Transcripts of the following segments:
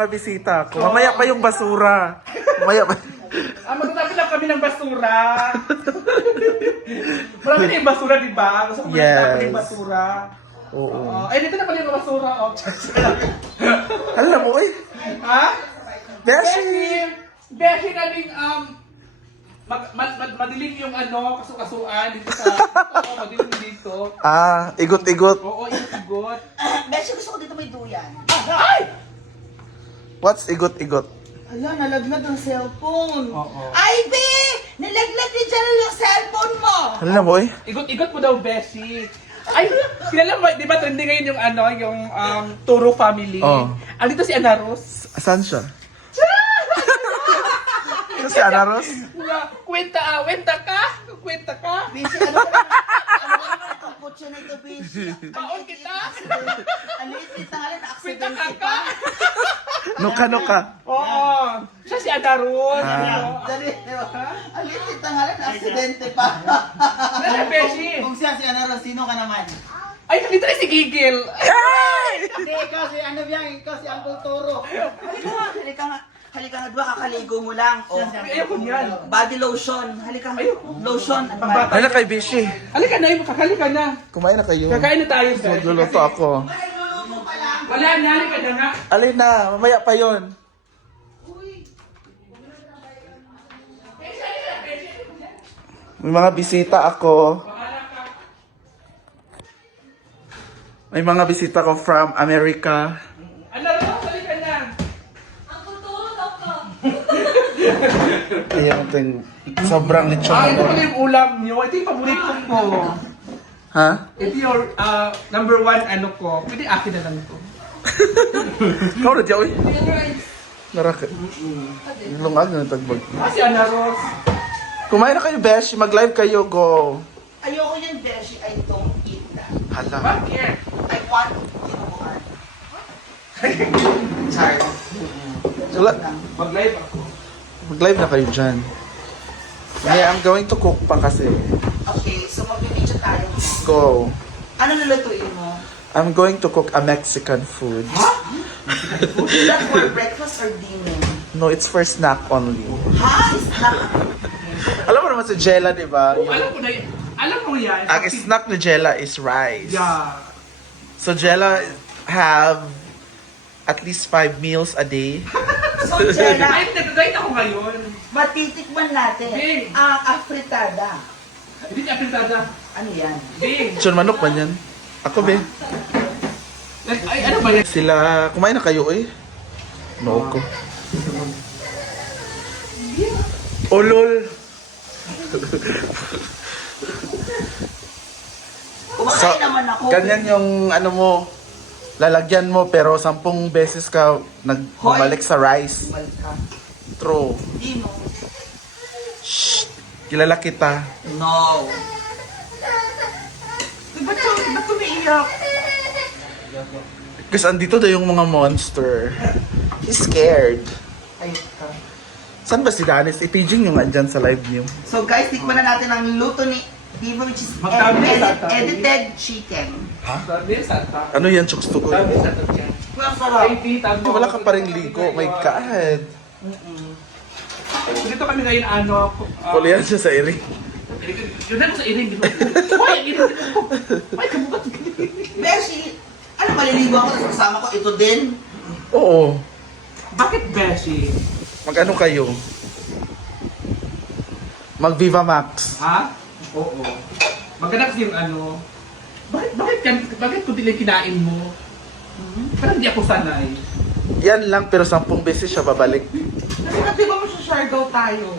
mga bisita ko. Mamaya pa yung basura. Mamaya pa. Magtatabi lang kami ng basura. Marami na yung basura, di ba? Gusto ko magtatabi yung basura. Oo. Ay, dito na pala yung basura. Oh. Alam mo eh. Ha? Beshi! Beshi kaming, madilim yung kasu-kasuan dito sa, madilim dito. Igot-igot. Oo, igot. Beshi, gusto ko dito may duyan. Ay! What's igot-igot? Ala, nalaglag ang cellphone. Oo. Ay, be! Nalaglag din dyan yung cellphone mo! Alam mo eh. Igot-igot mo daw, Beshi. Ay, kilala mo, di ba trending ngayon yung Turo family? Oh. Andito si Ana Ros. Asan siya? Ito si Ana Ros? Kwenta ka? Beshi, ano naman itong kutso na ito, Beshi? Baon kita? Ano ito, tangalan, Kwenta aksidente ka? pa. Nuka-nuka. Oo. Siya si Ana Ros. Dali, ano ito, tangalan, aksidente pa. Ano, Beshi? Kung siya si Anaro, sino ka naman? Ay, nakita rin si Gigil. Hindi, ikaw si ano yan, ikaw si Uncle Toro. Halika nga, diba kakaligo mo lang. Oh. Ayoko niyan. Body lotion, halika nga. Lotion. Ano ba? Ay na kay Beshi. Halika na, kakali ka na. Kumain na kayo. Kakain na tayo, Beshi. Magluluto ako. Nagluluto pa lang. Wala na, halika na nga. Alin na, mamaya pa yon. May mga bisita ako. May mga bisita ko from America. Ana Ros, halika na. Ayan, ito yung sobrang lechon Ito ako. pala yung ulam niyo. Ito yung paborito ko. Ha? Ito yung number one ko. Pwede akin na lang ito. Kau na diyaw eh. Naraka. Lungag na tagbag. Si Ana Ros. Kumain na kayo, Besh. Mag-live kayo, go. Ayoko yan, Beshi. I don't eat that. Hala. Bakit? I want tinubuan. Char. Wala. Mag-live ako. Mag-live na kayo dyan. Yeah, I'm going to cook pa kasi. Okay, so magbibidyo tayo. Go. Ano lulutuin mo? I'm going to cook a Mexican food. Is that for breakfast or dinner? No, it's for snack only. Ha? Is that? Alam mo naman si Jella, di ba? Oh, alam ko na yan. Alam mo yan. Ang snack ni Jella is rice. Yeah. So Jella have at least 5 meals a day. So, Jenna, Ay, nag-guide ako ngayon. matitikman natin Bing. ang afritada. Hindi niya pintada. Ano yan? Bing. Chon manok man yan. Ako, be. Ay, ano ba yan? Sila, kumain na kayo eh. No ko. Oh, lol. Kumakain naman ako. Ganyan yung ano mo, lalagyan mo pero 10 beses ka bumalik sa rice. Balik ka. True. Hindi mo. Shh. Kilala kita. No. Ba't umiiyak? Kasi andito daw yung mga monster. He's scared. Ay, ka. Saan ba si Danis? Ipaging yung andyan sa live niyo. So guys, tikman na natin ang luto ni Diva, which is Magkano yung sata? edited chicken. Sabi, sata. Ano yan, chokes to go? Sabi, sata dyan. Ang sarap. Ay, di, tabi. Wala ka pa rin ligo. Oh my God. Dito kami ngayon, Huli yan siya sa iri. Yun na ko sa iring. Why, iring. Why, kamukat. Beshi, ano maliligo ako tapos kasama ko ito din? Oo. Bakit Beshi? Mag-ano kayo? Mag-Viva Max. Ha? Oo. Maganda kasi yung bakit kung dilang kinain mo? Parang hindi ako sanay. Yan lang pero 10 beses siya babalik. Kasi di ba mo sa Siargao tayo?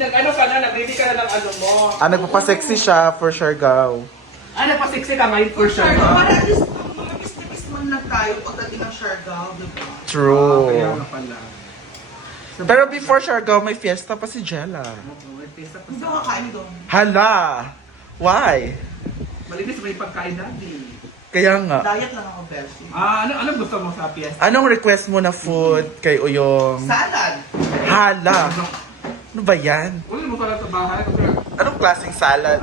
Nag-ready ka na ng mo. Nagpapasexy siya for Siargao. Nagpa-sexy ka ngayon for sure. Siargao, para at least mabis-bis man lang tayo pagdating ng Siargao, di ba? True. Kaya nga pala. Pero before Siargao, may fiesta pa si Jella. Hindi ako kakain doon. Hala! Why? Malinis may pagkain natin. Kaya nga. Diet lang ako, Beshi. Anong gusto mo sa fiesta? Anong request mo na food kay Uyong? Salad. Hala! Ano ba yan? Wala mo pala sa bahay. Anong klaseng salad?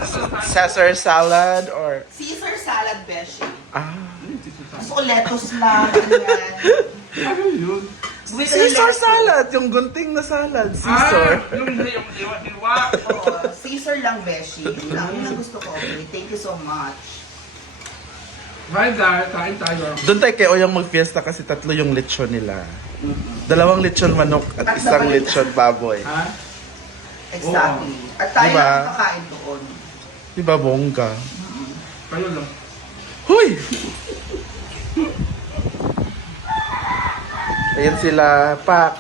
Caesar salad or... Caesar salad, Beshi. Ah. Gusto ko lettuce lang, ganyan. Ano yun? Bumili ka ng Caesar lettuce. salad, yung gunting na salad. Caesar. Yung iwa. Oo, Caesar lang, Beshi. Yun ang gusto ko. Okay, thank you so much. Bye guys, kain tayo. Doon tayo kay Oyang mag-fiesta kasi tatlo yung lechon nila. 2 lechon manok at 1 lechon baboy. Ha? Exactly. At tayo Diba? lang kakain doon. Di ba bongga? Kayo lang. Huy! Ayan sila, pak.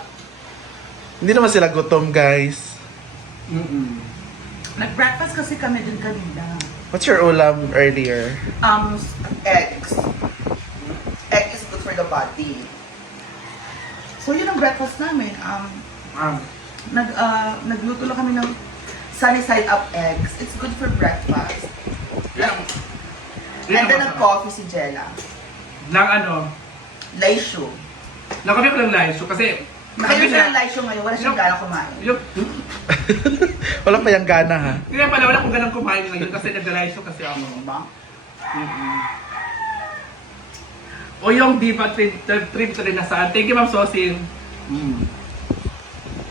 Hindi naman sila gutom, guys. Nag-breakfast kasi kami dun kanina. What's your ulam earlier? Eggs. Egg is good for the body. So yun ang breakfast namin. Nagluto lang kami ng sunny side up eggs. It's good for breakfast. And then nag-coffee si Jella. Nang ano? Laisyo. Nakabi ko lang live. So kasi... Nakailan siya ng laisyo ngayon. Wala siyang gana kumain. Yung, Wala pa yung gana, ha? kaya pala wala akong ganang kumain ngayon kasi nag-live show kasi ako. Ba? O yung diva trip to rin nasaan. Thank you, Ma'am Sosin.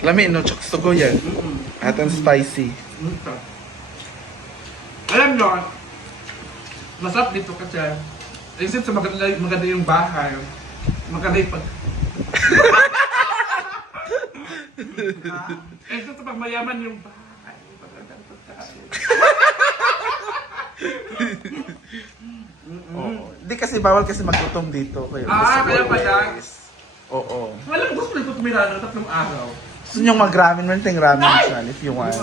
Lami, no? Chok sugo yan. At ang spicy. Alam nyo, masarap dito kasi isip sa maganda yung bahay. Maganda yung pag... Isip sa pagmayaman yung bahay. Maganda yung pagkain. Oo. Hindi kasi bawal kasi magutom dito. Kaya Kaya pala. Oo. Walang gusto nito tumira ng 3 araw. Gusto nyo mag-ramen, meron tayong ramen dyan if you want.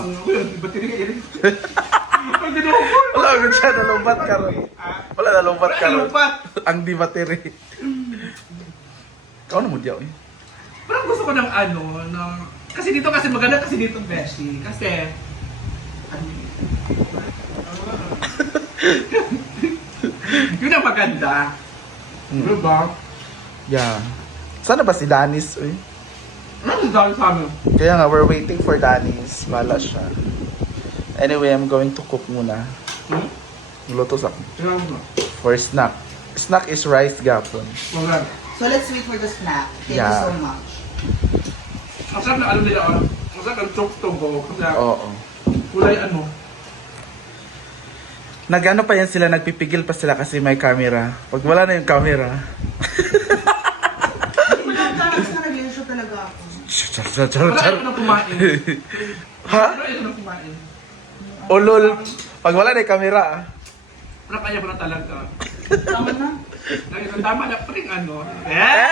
Battery ka yun. Ang ginukol. Wala, agad siya, nalumbat ka ron. Wala, nalumbat ka ron. Lupat. Ang di battery. Ikaw na mo diyaw eh. Parang gusto ko ng ano, ng... Kasi dito kasi maganda kasi dito, Beshi. Kasi... Yun ang maganda. Diba? Yeah. Sana ba si Danis? Eh? Ano ang dahil sa amin? Kaya nga, we're waiting for Danis. Bala siya. Anyway, I'm going to cook muna. Luto sa Tingnan mo. for snack. Snack is rice gapon. Maganda. So let's wait for the snack. Thank Yeah. you so much. Ang sarap na ano nila, oh. Ang sarap ng chokes to go. Kasi Oo. kulay ano. Nagano pa yan sila, nagpipigil pa sila kasi may camera. Pag wala na yung camera. Tapos na nag-show talaga ako. Char, char, char, Wala char. ito nang kumain. Ha? Wala ito nang kumain. Ulol. Pag wala na yung camera ah. Wala kaya ko na talaga. Tama na. Ngayon, tama na pa rin ano. Eh!